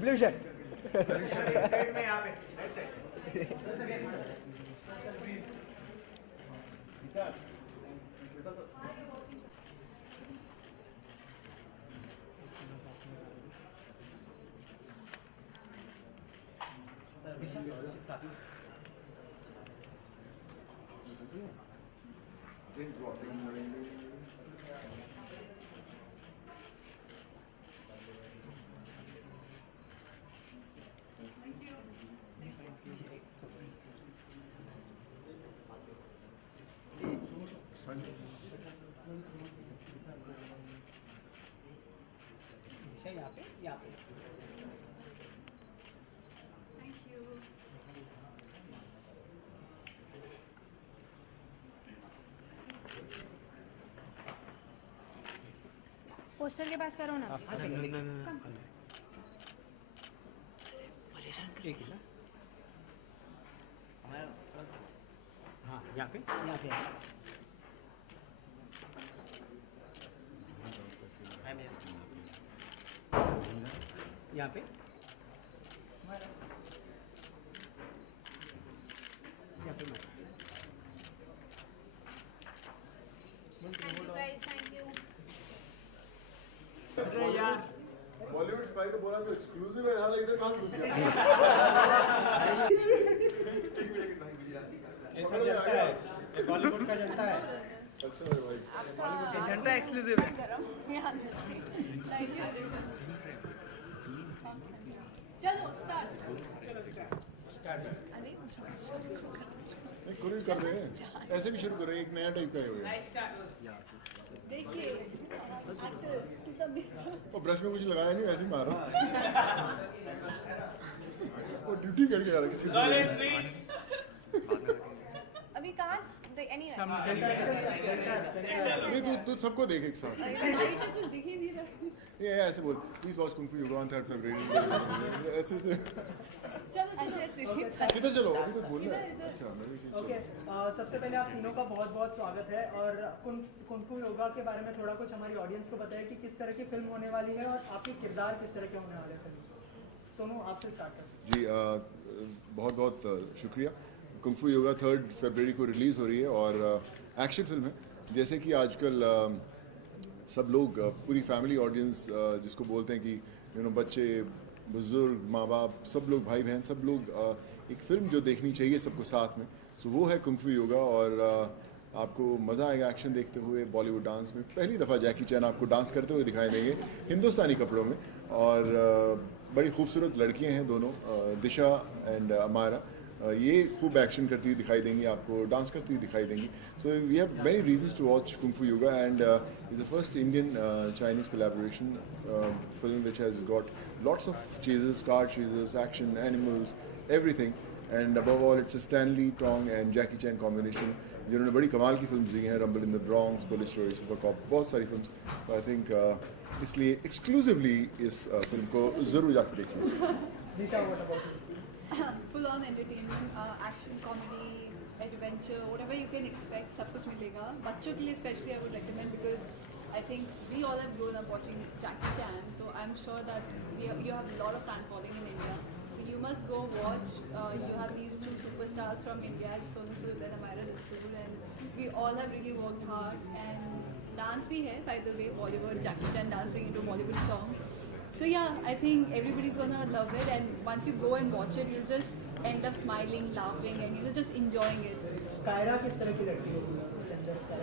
Blue shirt यहाँ पे Thank you. Poster के पास करो ना। हाँ यहाँ पे यहाँ पे Thank you guys, thank you. Bollywood spy तो बोला तो एक्सक्लूसिव है, हाल इधर कहाँ से घुस गया? बॉलीवुड का जनता है। अच्छा मेरे भाई, जनता एक्सक्लूसिव है। Thank you. चलो start. एक कुछ कर रहे हैं, ऐसे भी शुरू करें, एक नया टाइप का है वो। देखिए actors कितना वो ब्रश में कुछ लगाया नहीं, ऐसे ही मारा। वो ड्यूटी करके आ रहा है किसी अभी can't anyway. नहीं तू सबको देख एक साथ। लाइट कुछ दिख ही नहीं रहा। ये ऐसे बोल, please watch Kung Fu yoga on 3rd February। ऐसे से चलो किधर चलो, अभी तो बोलना है। अच्छा मैं भी चलो। ओके, सबसे पहले आप तीनों का बहुत बहुत स्वागत है और कुंग-फू योगा के बारे में थोड़ा कुछ हमारी ऑडियंस को बताएं कि किस तरह की फिल्म होने वाली है और आपके किरदार किस तरह के होने वाले हैं फिल्म। सोनू आपसे स्टार्ट करते हैं। जी बहुत बहुत शुक्रिया। Kung Fu yoga 3rd February को रिलीज़ हो रही है और एक्शन फिल्म है। जैसे कि आजकल सब लोग पूरी फैमिली ऑडियंस जिसको बोलते हैं कि बच्चे बुजुर्ग माँ बाप सब लोग भाई बहन सब लोग एक फिल्म जो देखनी चाहिए सबको साथ में, सो वो है कुंग फू योगा। और आपको मज़ा आएगा एक्शन देखते हुए। बॉलीवुड डांस में पहली दफ़ा जैकी चैन आपको डांस करते हुए दिखाई देंगे हिंदुस्तानी कपड़ों में, और बड़ी खूबसूरत लड़कियां हैं दोनों, दिशा एंड अमारा। ये खूब एक्शन करती हुई दिखाई देंगी, आपको डांस करती हुई दिखाई देंगी। So we have many reasons to watch Kung Fu Yoga and is the first Indian Chinese collaboration film which has got lots of chases, car chases, action, animals, everything, and above all it's Stanley Tong and Jackie Chan combination, जिन्होंने बड़ी कमाल की film दी हैं, Rumble in the Bronx, Police Story, Supercop, बहुत सारी film. I think इसलिए exclusively इस फिल्म को ज़रूर जाकर देखिए। full on entertainment, action, comedy, adventure, whatever you can expect, सब कुछ मिलेगा। बच्चों के लिए especially I would recommend because I think we all have grown up watching Jackie Chan, so I'm sure that you have a lot of fan following in India. So you must go watch. You have these two superstars from India, Sonu Sood and Amira Discool, and we all have really worked hard. And dance bhi hai, by the way, Bollywood, Jackie Chan dancing into Bollywood song. So yeah, I think everybody's gonna love it, and once you go and watch it, you'll just end up smiling, laughing, and you're just enjoying it. Kiara किस तरह की लड़की होगी?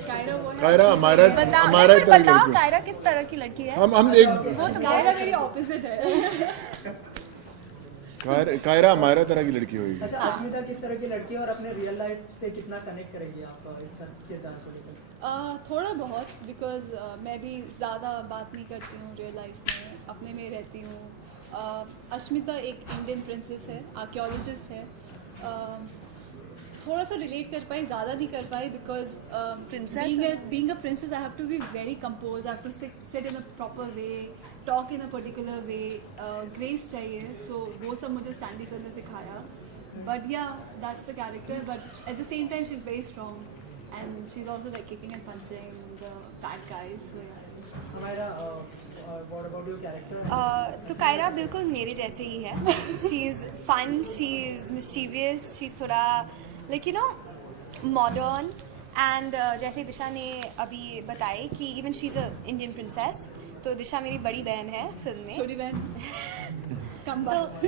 Kaira वो है। कायरा हमारा बताओ कायरा किस तरह की लड़की है? हम एक वो तो कायरा मेरी ऑपोजिट है। कायरा हमारा तरह की लड़की होगी। अच्छा, अश्मिता किस तरह की लड़की है और अपने रियल लाइफ से कितना कनेक्ट करेगी आप इस किरदार को लेकर? थोड़ा बहुत, बिकॉज मैं भी ज़्यादा बात नहीं करती हूँ रियल लाइफ में, अपने में रहती हूँ। अश्मिता एक इंडियन प्रिंसेस है, आर्कियोलॉजिस्ट है। थोड़ा सा रिलेट कर पाई, ज़्यादा नहीं कर पाई, because being a princess I have to be very compose, I have to sit in a proper way, talk in a particular way, grace चाहिए। सो वो सब मुझे सैंडी सर ने सिखाया। बट या that's the character, but at the same time she is very strong and she's also like kicking and punching the bad guys. So yeah. हमारा what about your character? तो कायरा बिल्कुल मेरे जैसे ही है. She is fun, she is mischievous, she is थोड़ा like you know modern and जैसे दिशा ने अभी बताई कि even she is a Indian princess. तो दिशा मेरी बड़ी बहन है फिल्म में. छोटी बहन कम बात.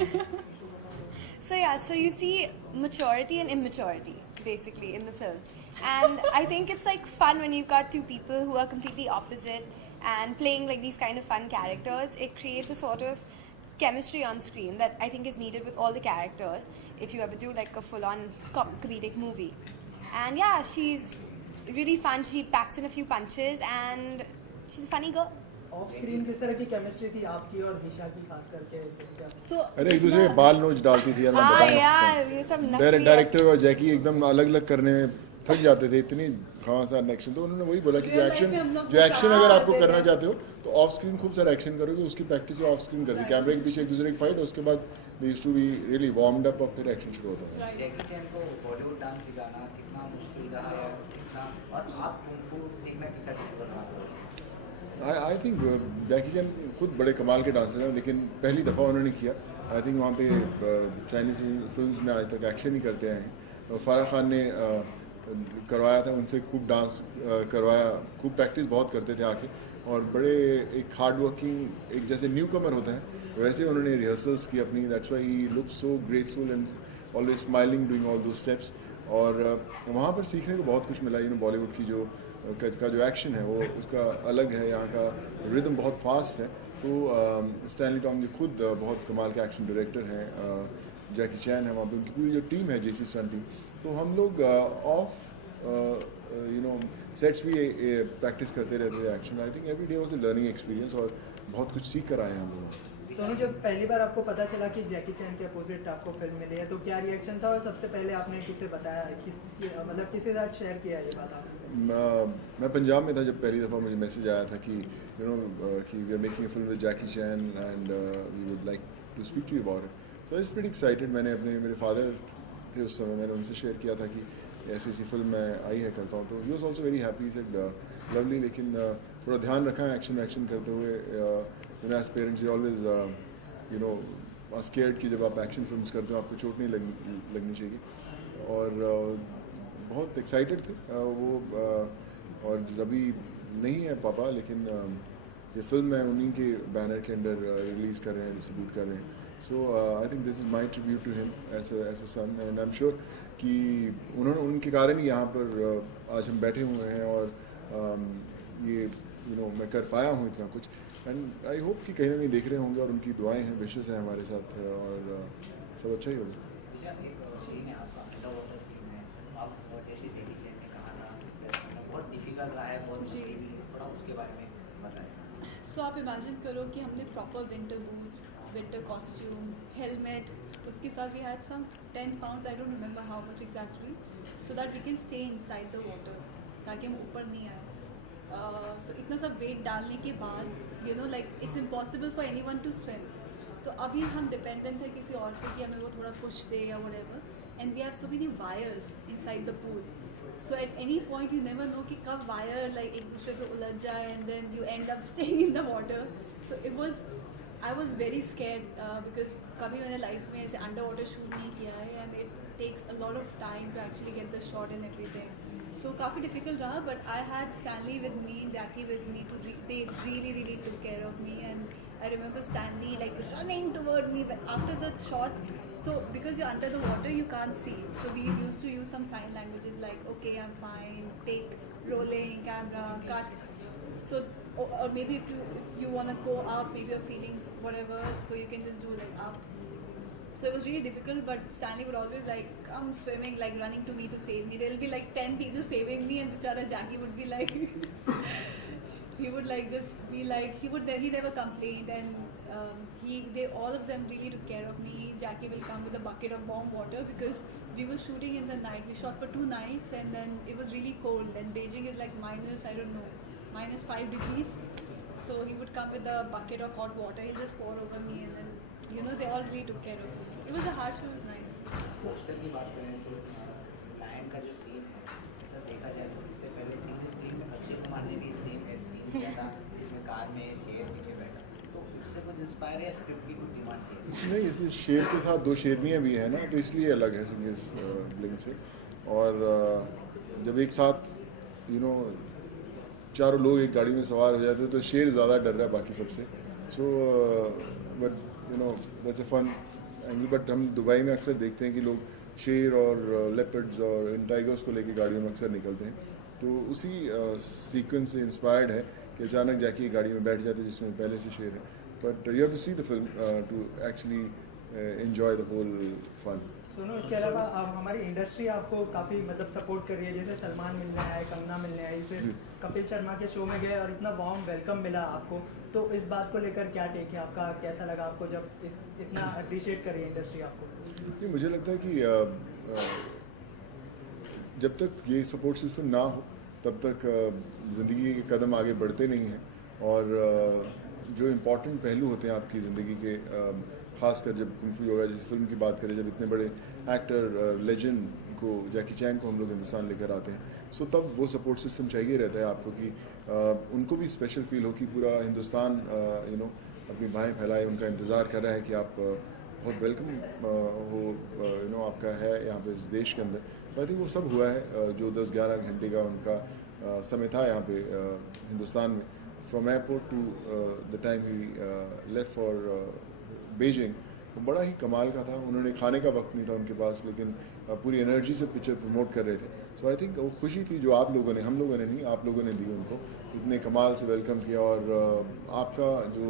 So yeah, so you see maturity and immaturity basically in the film, and I think it's like fun when you've got two people who are completely opposite and playing like these kind of fun characters. It creates a sort of chemistry on screen that I think is needed with all the characters if you ever do like a full-on comedic movie. And yeah, she's really fun. She packs in a few punches and she's a funny girl. Of screen किस तरह की chemistry थी आपकी और दिशा की खास करके? So अरे एक दूसरे के बाल नोच डालती थी यार. मैं हाँ बताऊं यार, ये सब आपको. नकली डायरेक्टर और जैकी एकदम अलग अलग करने में थक जाते थे. इतनी घमासान एक्शन. तो उन्होंने वही बोला कि Real life में हम लोग जो एक्शन अगर आपको करते करना थे. चाहते हो तो ऑफ स्क्रीन खूब सारा एक्शन करोगे. उसकी प्रैक्टिस ऑफ स्क्रीन कर दी. कैमरे के पीछे एक दूसरे की फाइट. उसके बाद they used to be really warmed up और फिर एक्शन शुरू होता था. right. जैकी चैन को बॉलीवुड डांस सिखाना कितना मुश्किल रहा है, कितना, और आप कुंग फू सीखना कितना डिफिकल्ट रहा? आई थिंक जैकी चैन खुद बड़े कमाल के डांसर हैं, लेकिन पहली दफ़ा उन्होंने किया. आई थिंक वहाँ पे चाइनीज़ फिल्म्स में आज तक एक्शन ही करते आए हैं. फ़ारा खान ने करवाया था उनसे, खूब डांस करवाया, खूब प्रैक्टिस बहुत करते थे आके. और बड़े एक हार्ड वर्किंग, एक जैसे न्यू कमर होता है वैसे उन्होंने रिहर्सल्स की अपनी. That's why he looks so graceful and always smiling doing all दो स्टेप्स. और वहाँ पर सीखने को बहुत कुछ मिला. बॉलीवुड की का जो एक्शन है वो उसका अलग है. यहाँ का रिदम बहुत फास्ट है. तो स्टैनली टॉम जी खुद बहुत कमाल के एक्शन डायरेक्टर हैं. जैकी चैन है वहाँ पे, उनकी पूरी जो टीम है जेसी स्टंट टीम. तो हम लोग ऑफ सेट्स भी प्रैक्टिस करते रहते थे action. I think every day was a learning experience और बहुत कुछ सीख कर आए हैं हम लोगों से. सोनू, जब पहली बार आपको पता चला कि जैकी चैन के अपोजिट आपको फिल्म मिली है तो क्या रिएक्शन था, और सबसे पहले आपने किसे बताया, मतलब किसी के साथ शेयर किया ये बात आपने? मैं पंजाब में था जब पहली दफ़ा मुझे मैसेज आया था कि कि we are making a film with Jackie Chan and we would like to speak to you about it. So I was pretty excited. मैंने मेरे फादर थे उस समय, मैंने उनसे शेयर किया था कि ऐसी फिल्म मैं आई है करता हूँ. तो he was also very happy. Said lovely, लेकिन थोड़ा ध्यान रखा है एक्शन करते हुए. As parents always are scared कि जब आप एक्शन फिल्म्स करते हो आपको चोट नहीं लगनी चाहिए. और बहुत एक्साइटेड थे वो. और अभी नहीं है पापा, लेकिन ये फिल्म मैं उन्हीं के बैनर के अंडर रिलीज़ कर रहे हैं, डिस्ट्रीब्यूट कर रहे हैं. So I think this is my tribute to him as a son. And I am sure कि उनके कारण ही यहाँ पर आज हम बैठे हुए हैं और ये मैं कर पाया हूँ इतना कुछ. एंड आई होप कि कहीं ना कहीं देख रहे होंगे और उनकी दुआएं हैं, विशेष हैं हमारे साथ, और सब अच्छा ही होगा. एक सीन है आपका, अंडर वाटर सीन है. आप जैसे जैकी चैन ने कहा था बहुत डिफिकल्ट रहा है, बहुत जी. मुश्किल भी है. थोड़ा उसके बारे में बताएं. सो आप इमेजिन करो कि हमने proper winter boots, winter costume, helmet, उसके साथ we had some 10 pounds, I don't remember how much exactly, so that we can stay inside the water, ताकि हम ऊपर नहीं आए. सो इतना सब वेट डालने के बाद like it's impossible for anyone to swim. तो अभी हम डिपेंडेंट है किसी और पे कि हमें वो थोड़ा पुश दे या whatever. And we have so many wires inside the pool. So at any point you never know कि कब वायर लाइक एक दूसरे पे उलझ जाए and then you end up staying in the water. So I was very scared because कभी मैंने life में ऐसे अंडर वाटर शूट नहीं किया है. And it takes a lot of time to actually get the shot and everything. So काफ़ी difficult रहा, but I had Stanley with me, Jackie with me. They really took care of me, and I remember Stanley like running toward me after the shot. So because you're under the water, you can't see. So we used to use some sign languages like, okay, I'm fine, take, rolling, camera, cut. So or maybe if you want to go up, maybe you're feeling whatever, so you can just do like up. So it was really difficult, but Stanley would always like come swimming, like running to me to save me. There'll be like 10 people saving me, and Bichara Jackie would be like, he would like just be like, he never complained, and they all of them really took care of me. Jackie will come with a bucket of warm water because we were shooting in the night. We shot for 2 nights, and then it was really cold. And Beijing is like -5 degrees. So he would come with a bucket of hot water. He'll just pour over me, and then they all really took care of me. It was a hard show, it was nice. Poster की बात करें तो lion का जो scene है, सब देखा जाए तो इससे पहले सीन में अक्षय कुमार ने भी सेम सीन किया था, जिसमें कार में शेर पीछे बैठा. तो आपको उससे कुछ इंस्पायर या स्क्रिप्ट की कुछ डिमांड थी? नहीं, इस शेर के साथ 2 शेरनियाँ भी हैं ना, तो इसलिए अलग है सिंगेस ब्लिंग से। और जब एक साथ चारों लोग एक गाड़ी में सवार हो जाते हैं तो शेर ज़्यादा डर रहा है बाकी सबसे। So but that's a fun angle. But हम दुबई में अक्सर देखते हैं कि लोग शेर और लेपर्ड्स और इन टाइगर्स को लेके गाड़ियों में अक्सर निकलते हैं, तो उसी सीक्वेंस से इंस्पायर्ड है कि अचानक जाके गाड़ी में बैठ जाते हैं जिसमें पहले से शेर है। But you have to see the film to actually enjoy the whole fun. सुनो, इसके अलावा हमारी इंडस्ट्री आपको काफ़ी मतलब सपोर्ट कर रही है, जैसे सलमान मिलने आए, कंगना मिलने आई, फिर कपिल शर्मा के शो में गए और इतना वार्म वेलकम मिला आपको, तो इस बात को लेकर क्या टेक है आपका? कैसा लगा आपको जब इतना अप्रिशिएट कर रही है इंडस्ट्री आपको? नहीं, मुझे लगता है कि जब तक ये सपोर्ट सिस्टम ना हो तब तक ज़िंदगी के कदम आगे बढ़ते नहीं हैं। और जो इम्पोर्टेंट पहलू होते हैं आपकी ज़िंदगी के, ख़ासकर जब कुंफू योगा जैसी फिल्म की बात करें, जब इतने बड़े एक्टर लेजेंड को, जैकी चैन को हम लोग हिंदुस्तान लेकर आते हैं, सो तब वो सपोर्ट सिस्टम चाहिए रहता है आपको कि उनको भी स्पेशल फील हो कि पूरा हिंदुस्तान अपनी बाहें फैलाए, उनका इंतज़ार कर रहा है कि आप बहुत वेलकम हो आपका है यहाँ पे इस देश के अंदर। तो आई थिंक वो सब हुआ है। जो 10-11 घंटे का उनका समय था यहाँ पे हिंदुस्तान में, from airport to the time he left for Beijing, वो बड़ा ही कमाल का था। उन्होंने खाने का वक्त नहीं था उनके पास, लेकिन पूरी एनर्जी से पिक्चर प्रमोट कर रहे थे। सो आई थिंक वो खुशी थी जो आप लोगों ने, हम लोगों ने नहीं, आप लोगों ने दी उनको, इतने कमाल से वेलकम किया। और आपका जो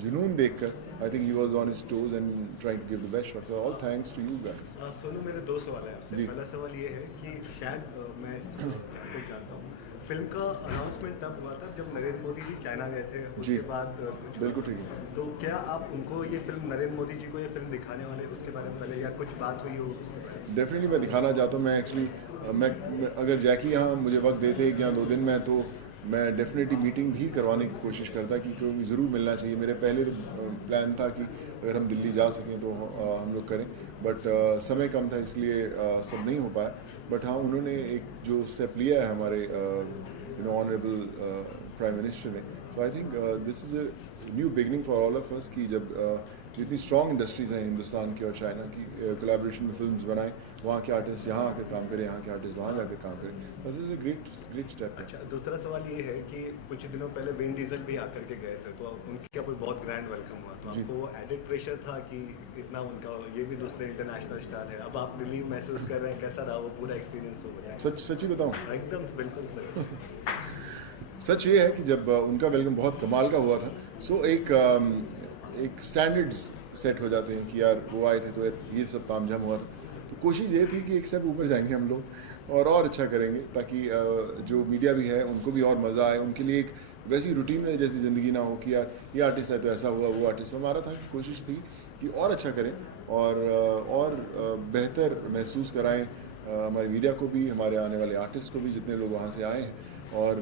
जुनून देखकर I think he was on his toes and trying to give the best shot. So all thanks to you guys. Sonu, मेरे 2 सवाल हैं आपसे। जी। पहला सवाल ये है कि शायद मैं जानता हूँ, फिल्म का अनाउंसमेंट तब हुआ था जब नरेंद्र मोदी जी चाइना गए थे, उसके बाद कुछ बिल्कुल ठीक है। तो क्या आप उनको ये फिल्म, नरेंद्र मोदी जी को ये फिल्म दिखाने वाले, उसके बारे में पहले या कुछ बात हुई हो उसके बारे में? डेफिनेटली मैं दिखाना चाहता हूँ। मैं एक्चुअली मैं अगर जैकी यहाँ मुझे वक्त देते 1 या 2 दिन में, तो मैं डेफिनेटली मीटिंग भी करवाने की कोशिश करता कि क्योंकि ज़रूर मिलना चाहिए। मेरे पहले प्लान था कि अगर हम दिल्ली जा सकें तो हम लोग करें, बट समय कम था इसलिए सब नहीं हो पाया। बट हाँ, उन्होंने एक जो स्टेप लिया है हमारे ऑनरेबल प्राइम मिनिस्टर ने, तो I think this is a new beginning for all of us कि जब जितनी स्ट्रॉन्ग इंडस्ट्रीज़ हैं हिंदुस्तान की और चाइना की, कोलैबोरेशन में फिल्म्स बनाएं, वहाँ के आर्टिस्ट यहाँ आकर काम करें, यहाँ के आर्टिस्ट वहाँ जाकर काम करें। This is a great step. अच्छा, दूसरा सवाल ये है कि कुछ दिनों पहले विन डीजल भी आकर के गए थे, तो उनका कोई बहुत ग्रैंड वेलकम हुआ, तो आपको वो एडेड प्रेशर था कि इतना उनका, ये भी दूसरे इंटरनेशनल स्टार है, अब आप रिलीव महसूस कर रहे हैं, कैसा रहा वो पूरा एक्सपीरियंस? हो गया सच्ची बताऊँ? एकदम बिल्कुल सच। सच ये है कि जब उनका वेलकम बहुत कमाल का हुआ था, सो एक स्टैंडर्ड्स सेट हो जाते हैं कि यार वो आए थे तो ये सब तामझाम हुआ था। तो कोशिश ये थी कि एक स्टेप ऊपर जाएंगे हम लोग और अच्छा करेंगे, ताकि जो मीडिया भी है उनको भी और मज़ा आए, उनके लिए एक वैसी रूटीन रहे जैसी ज़िंदगी ना हो कि यार ये आर्टिस्ट है तो ऐसा हुआ, वो आर्टिस्ट। हमारा था, कोशिश थी कि और अच्छा करें और बेहतर महसूस कराएं हमारी मीडिया को भी, हमारे आने वाले आर्टिस्ट को भी, जितने लोग वहाँ से आए हैं। और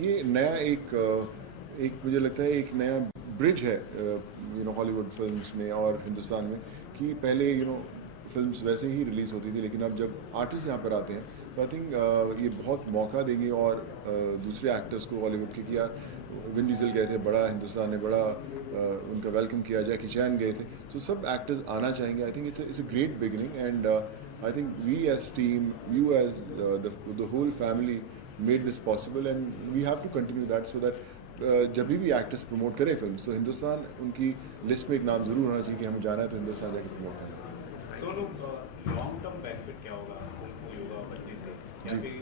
ये नया एक मुझे लगता है एक नया ब्रिज है हॉलीवुड फिल्म्स में और हिंदुस्तान में, कि पहले फिल्म्स वैसे ही रिलीज़ होती थी, लेकिन अब जब आर्टिस्ट यहाँ पर आते हैं तो आई थिंक ये बहुत मौका देंगे और दूसरे एक्टर्स को हॉलीवुड के, कि यार विन डीजल गए थे, बड़ा हिंदुस्तान ने बड़ा उनका वेलकम किया, जैकी चैन गए थे, तो सब एक्टर्स आना चाहेंगे। I think it's a great beginning and I think we as team, you as the whole family made this possible and we have to continue that, so that जब भी एक्टर्स प्रमोट करें film, तो हिंदुस्तान उनकी list में एक नाम ज़रूर होना चाहिए कि हमें जाना है तो हिंदुस्तान जाकर प्रमोट करना है। सोनू, लॉन्ग टर्म बेनिफिट क्या होगा कुंफू योगा बनने से? या फिर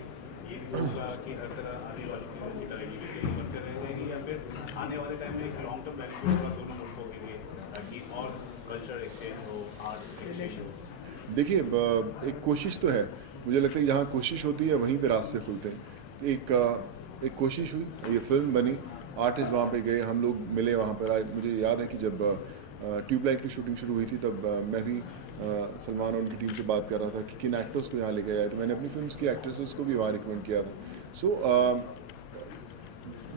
ये भी होगा कि हर तरह आने वालों की करेगी डिलीवर कर रहे हैं, या फिर आने वाले टाइम में एक लॉन्ग टर्म बेनिफिट होगा दोनों मुल्कों के लिए, ताकि और कल्चर एक्सचेंज हो, आर्ट एक्सचेंज हो? देखिए, एक कोशिश तो है, मुझे लगता है जहाँ कोशिश होती है वहीं पे रास्ते खुलते हैं। एक कोशिश हुई, ये फिल्म बनी, आर्टिस्ट वहाँ पे गए, हम लोग मिले वहाँ पर आए। मुझे याद है कि जब ट्यूबलाइट की शूटिंग शुरू हुई थी तब मैं भी सलमान और उनकी टीम से बात कर रहा था कि किन एक्टर्स को यहाँ लेके आए, तो मैंने अपनी फिल्म्स की एक्ट्रेसेस को भी वहाँ रिकमेंड किया था। सो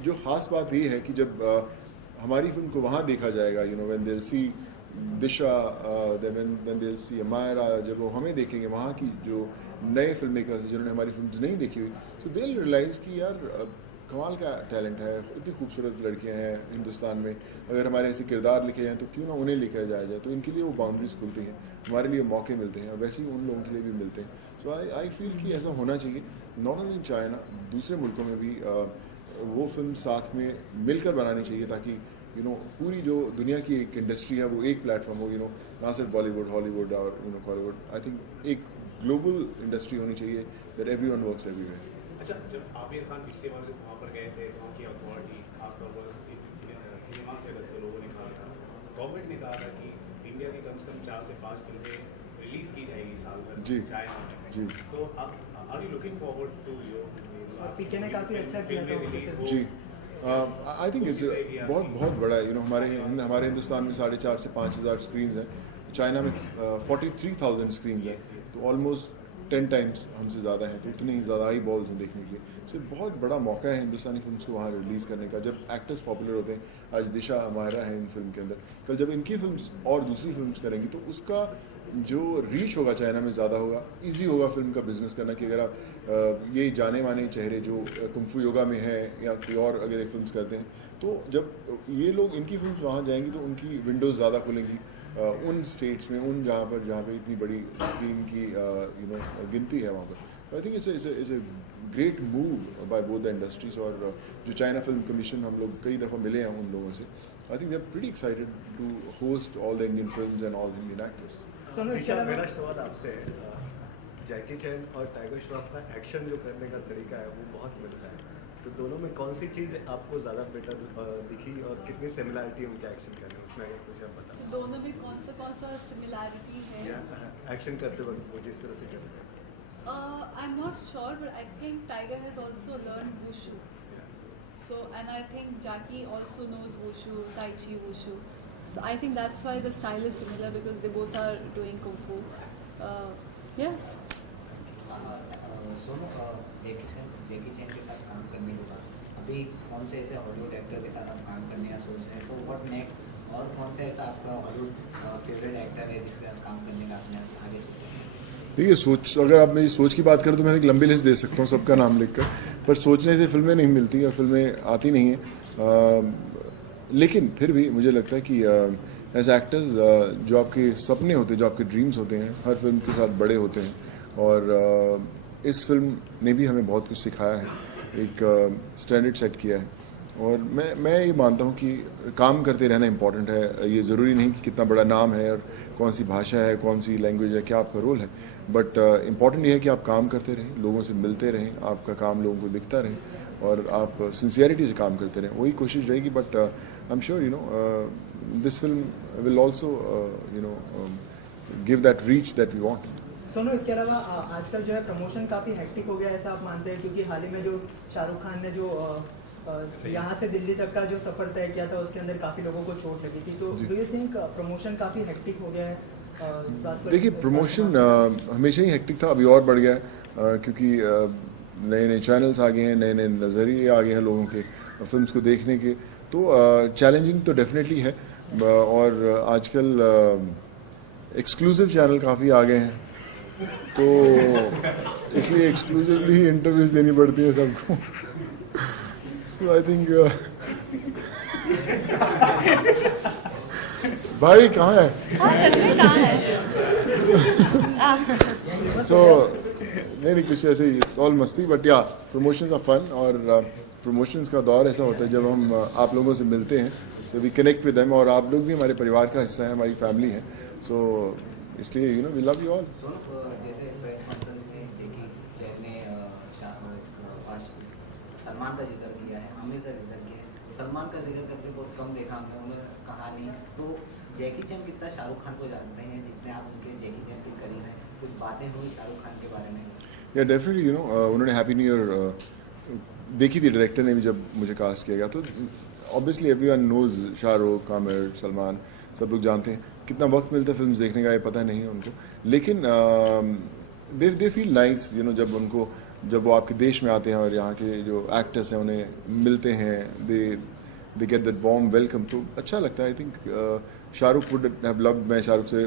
जो ख़ास बात ये है कि जब हमारी फिल्म को वहाँ देखा जाएगा, when they will see Disha, when they will see Amaira, जब वो हमें देखेंगे, वहाँ की जो नए फिल्म मेकर्स जिन्होंने हमारी फिल्म नहीं देखी हुई, तो दे विल रियलाइज़ कि यार कमाल का टैलेंट है, इतनी खूबसूरत लड़कियां हैं हिंदुस्तान में, अगर हमारे ऐसे किरदार लिखे जाएँ तो क्यों ना उन्हें लिखा जाया जाए। तो इनके लिए वो बाउंड्रीज खुलती हैं, हमारे लिए मौके मिलते हैं, और वैसे ही उन लोगों के लिए भी मिलते हैं। सो आई फील कि ऐसा होना चाहिए, नॉट ओनली इन चाइना, दूसरे मुल्कों में भी वो फिल्म साथ में मिलकर बनानी चाहिए, ताकि पूरी जो दुनिया की एक इंडस्ट्री है वो एक प्लेटफॉर्म हो, ना सिर्फ बॉलीवुड, हॉलीवुड और कॉलीवुड। आई थिंक एक ग्लोबल इंडस्ट्री होनी चाहिए दैट एवरीवन वर्क्स एवरीवेयर। अच्छा, जब आमिर खान पिछले बार वहाँ पर गए थे, वहाँ की अथॉरिटी खासतौर पर सिनेमा के वजह से लोगों ने कहा था, गवर्नमेंट ने कहा था कि इंडिया की कम से कम 4 से 5 फिल्में रिलीज की जाएगी साल भर जी चाइना में। जी। तो अब are you looking forward to your PK ने काफ़ी अच्छा किया था जी। आई थिंक इट्स बहुत बड़ा है। हमारे हिंदुस्तान में 4,500 से 5,000 स्क्रीन्स हैं, चाइना में 43,000 स्क्रीन्स हैं, तो ऑलमोस्ट 10 टाइम्स हमसे ज़्यादा हैं, तो इतने ही ज़्यादा आई बॉल्स हैं देखने के लिए। सो बहुत बड़ा मौका है हिंदुस्तानी फिल्म्स को वहाँ रिलीज़ करने का, जब एक्टर्स पॉपुलर होते हैं। आज दिशा हमारा है इन फिल्म के अंदर, कल जब इनकी फिल्म्स और दूसरी फिल्म्स करेंगी तो उसका जो रीच होगा चाइना में ज़्यादा होगा, इजी होगा फिल्म का बिजनेस करना। कि अगर आप ये जाने माने चेहरे जो कुंफू योगा में है या कोई और अगर ये फिल्म्स करते हैं, तो जब ये लोग इनकी फिल्म्स वहाँ जाएंगी तो उनकी विंडोज़ ज़्यादा खुलेंगी उन स्टेट्स में, जहाँ पे इतनी बड़ी स्क्रीन की गिनती है वहाँ पर। आई think it's a great move by both the industries. और जो चाइना फिल्म कमीशन हम लोग कई दफ़ा मिले हैं उन लोगों से, I think they are pretty excited to host all the Indian films and all Indian actors. मेरा सवाल आपसे है, जैकी चैन और टाइगर श्रॉफ का एक्शन जो करने का तरीका है वो बहुत मिलता है, तो दोनों में कौन सी चीज़ आपको ज़्यादा बेटर दिखी और कितनी सिमिलरिटी उनके एक्शन करने में, उसमें अगर कुछ आप बता। दोनों में कौन सा सिमिलैरिटी है? एक्शन करते वक्त वो जिस तरह से करते हैं। I'm not sure, but I think Tiger has also learned wushu. So, and I think Jackie also knows wushu, tai chi wushu. So I think that's why the style is similar, because they both are doing kung fu. Yeah. Sonu, जैकी चैन के साथ काम करने के बाद अभी कौन से ऐसे हॉलीवुड एक्टर के साथ आप काम करने का सोच रहे हैं, तो व्हाट नेक्स्ट, और कौन सा ऐसा आपका हॉलीवुड फेवरेट एक्टर है जिसके साथ काम करने का आपने आगे सोचा है? देखिए, सोच, अगर आप मेरी सोच की बात करें तो मैं एक लंबी लिस्ट दे सकता हूँ सबका नाम लिखकर, पर सोचने से फिल्में नहीं मिलती और फिल्में आती नहीं हैं। लेकिन फिर भी मुझे लगता है कि एज एक्टर्स जो आपके सपने होते हैं, जो आपके ड्रीम्स होते हैं, हर फिल्म के साथ बड़े होते हैं। और इस फिल्म ने भी हमें बहुत कुछ सिखाया है, एक स्टैंडर्ड सेट किया है। और मैं ये मानता हूँ कि काम करते रहना इम्पॉर्टेंट है। ये ज़रूरी नहीं कि कितना बड़ा नाम है और कौन सी भाषा है, कौन सी लैंग्वेज है, क्या आपका रोल है, बट इम्पॉर्टेंट ये है कि आप काम करते रहें, लोगों से मिलते रहें, आपका काम लोगों को दिखता रहे और आप सिंसियरिटी से काम करते रहें, वही कोशिश रहेगी। But I am sure this film will also give that reach that we want. Sonu, इसके अलावा आजकल जो है प्रमोशन काफ़ी हेक्टिक हो गया है, ऐसा आप मानते हैं? क्योंकि हाल ही में जो शाहरुख खान ने जो यहाँ से दिल्ली तक का जो सफ़र तय किया था उसके अंदर काफ़ी लोगों को चोट लगी थी, तो डू यू थिंक प्रमोशन काफ़ी हेक्टिक हो गया है इस बात पर? देखिए, प्रमोशन हमेशा ही हेक्टिक था, अभी और बढ़ गया है क्योंकि नए नए चैनल्स आ गए हैं, नए नए नज़रिए आ गए हैं लोगों के फिल्म्स को देखने के, तो चैलेंजिंग तो डेफिनेटली है। और आजकल एक्सक्लूसिव चैनल काफ़ी आ गए हैं, तो इसलिए एक्सक्लूसिवली इंटरव्यूज देनी पड़ती है सबको। सो आई थिंक भाई कहाँ है? हाँ, सच में कहाँ है? सो नहीं कुछ ऐसे ही, इट्स ऑल मस्ती, बट या प्रमोशंस आर फन। और प्रमोशंस का दौर ऐसा होता है जब हम आप लोगों से मिलते हैं, so we connect with them, और आप लोग भी हमारे परिवार का हिस्सा है, हमारी फैमिली है, सो इसलिए वी लव यू ऑल। जैसे प्रेस कॉन्फ्रेंस में जैकी चैन ने सलमान का जिक्र किया है, आमिर का जिक्र किया है, सलमान का जिक्र करके बहुत कम देखा हमने, उन्हें कहानी। तो जैकी चैन कितना शाहरुख खान को जानते हैं जितने आप उनके जैकी चैन के करीब हैं? कुछ बातें हुई शाहरुख खान के बारे में? या डेफिनेटली उन्होंने हैप्पी न्यू ईयर देखी थी, डायरेक्टर ने भी जब मुझे कास्ट किया गया, तो obviously everyone knows Shahrukh, Aamir, Salman, सब लोग जानते हैं। कितना वक्त मिलता है फिल्म देखने का ये पता नहीं है उनको, लेकिन दे फील नाइस जब वो आपके देश में आते हैं और यहाँ के जो एक्टर्स हैं उन्हें मिलते हैं, they get that warm welcome, तो अच्छा लगता है. I think Shahrukh would have loved, मैं शाहरुख से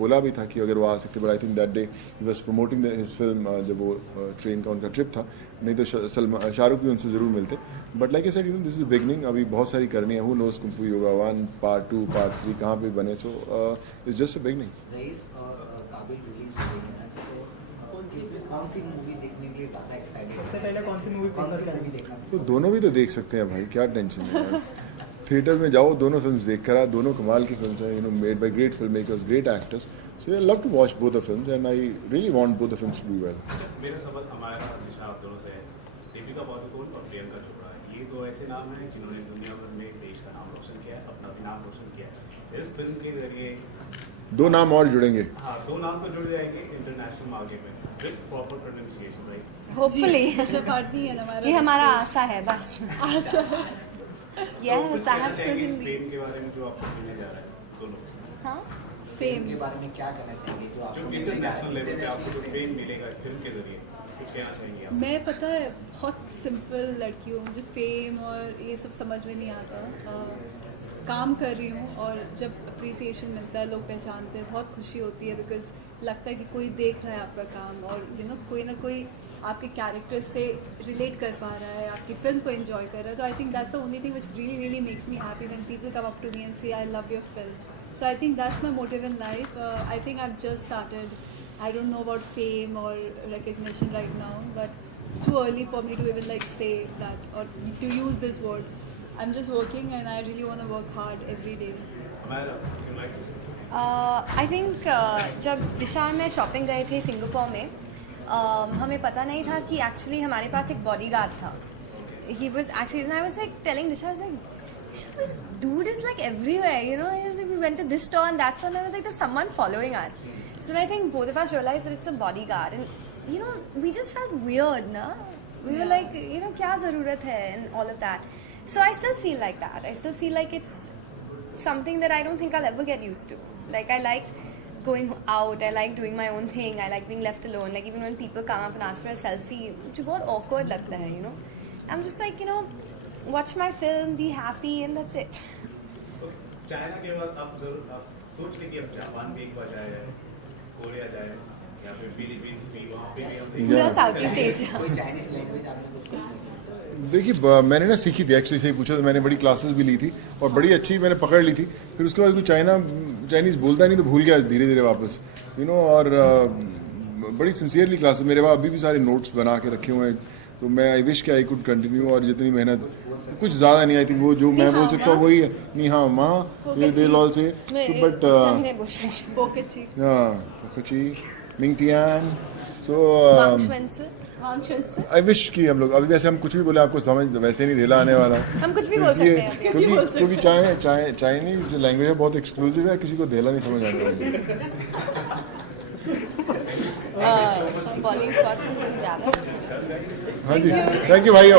बोला भी था कि अगर वो आ सकते, but I think that day he was promoting his film, जब वो ट्रेन का उनका ट्रिप था, नहीं तो शाहरुख भी उनसे ज़रूर मिलते. But like I said, you know, this is beginning, अभी बहुत सारी करनी है. Who knows kung Fu yoga 1 part 2 part 3 कहाँ पे बने, so it's just a beginning. Raees और काबिल रिलीज हो रही है, तो कौन सी मूवी देखने के लिए ज़्यादा एक्साइटेड? सबसे पहले कौन सी मूवी देखना? तो दोनों भी तो देख सकते हैं भाई, क्या टेंशन है यार. थिएटर में जाओ, दोनों फिल्म्स देख कर आ, दोनों कमाल की फिल्म्स हैं, you know, made by great film makers, great actors. So I love to watch both the films and I really want both the films to do well. मेरा सवाल हमारा दिशा आप दोनों से है. दीपिका पादुकोण और प्रियंका चोपड़ा, ये तो ऐसे नाम हैं जिन्होंने दुनिया भर में देश का नाम रोशन किया है, अपना भी नाम रोशन किया है. इस फिल्म के जरिए 2 नाम और जुड़ेंगे. हाँ, 2 नाम तो जुड़ जाएंगे इंटरनेशनल मार्केट में with proper pronunciation, right? Hopefully. दिशा पाटनी है हमारा. ये हमारा आशा है बस. आशा. Yes, I have so इस Hindi. फिल्म के बारे में जो आपको मिलने जा रहा है दोनों, हाँ. फेम. के बारे में क्या कहना चाहिए जो जो आपको इंटरनेशनल लेवल पे आपको जो फेम मिलेगा इस फिल्म के जरिए, कुछ कहना चाहेंगे आप? मैं पता है बहुत सिंपल लड़की हूँ, मुझे फेम और ये सब समझ में नहीं आता. काम कर रही हूँ और जब अप्रिसिएशन मिलता है, लोग पहचानते हैं, बहुत खुशी होती है, बिकॉज लगता है कि कोई देख रहा है आपका काम और यू नो कोई ना कोई आपके कैरेक्टर से रिलेट कर पा रहा है, आपकी फिल्म को एंजॉय कर रहा है. तो I think that's the only thing which really makes me happy when people come up to me and say I love your film. So I think that's my motive in life. I think I've just started. I don't know about fame or recognition right now, but it's too early for me to even like say that or to use this word. I'm just working and I really want to work hard every day. Amara, you like this? I think जब दिशा और मैं shopping गए थे Singapore में, हमें पता नहीं था कि एक्चुअली हमारे पास एक बॉडीगार्ड था. He was actually, I was like telling Disha, I was like, this dude is like everywhere, you know. I was like, we went to this store and that store, and I was like, there's someone following us. So I think both of us realized that it's a bodyguard, and you know, we just felt weird, na? We were like, you know, kya zarurat hai, and all of that. So I still feel like that. I still feel like it's something that I don't think I'll ever get used to. Like, I like going out, I like doing my own thing, I like being left alone. Like, even when people come up and ask for a selfie, मुझे बहुत awkward लगता है, you know. I'm just like, you know, watch my film, be happy, and that's it. तो China के बाद आप जरूर आप सोच लें कि अब जापान भी एक बार जाए, कोरिया जाए, या फिर फिलीपींस भी, वहाँ पे भी हम पूरा साउथ ईस्ट एशिया. कोई चाइनीज लैंग्वेज आपने कुछ सीखी? देखिए, मैंने ना सीखी थी एक्चुअली, सही पूछा तो मैंने बड़ी क्लासेस भी ली थी और बड़ी अच्छी मैंने पकड़ ली थी. फिर उसके बाद कोई चाइनीज़ बोलता नहीं तो भूल गया धीरे धीरे वापस, यू नो. और बड़ी सिंसियरली क्लासेस मेरे पास अभी भी सारे नोट्स बना के रखे हुए हैं. तो मैं आई विश कि आई कुड कंटिन्यू. और जितनी मेहनत, कुछ ज़्यादा नहीं, आई थिंक वो जो मैं बोल सकता हूँ वही है. नहीं हाँ माँ, ये दे लॉल से, बट पोकेची. हाँ पोकेची, मिंगटियान. सो आई विश कि हम लोग अभी, वैसे हम कुछ भी बोले आपको समझ वैसे नहीं ढेला आने वाला. हम कुछ भी बोल सकते हैं क्योंकि चाइनीज जो लैंग्वेज है बहुत एक्सक्लूसिव है, किसी को ढेला नहीं समझ आने वाली. बॉलिंग स्पॉट्स से ज़्यादा. हाँ जी, थैंक यू भाई.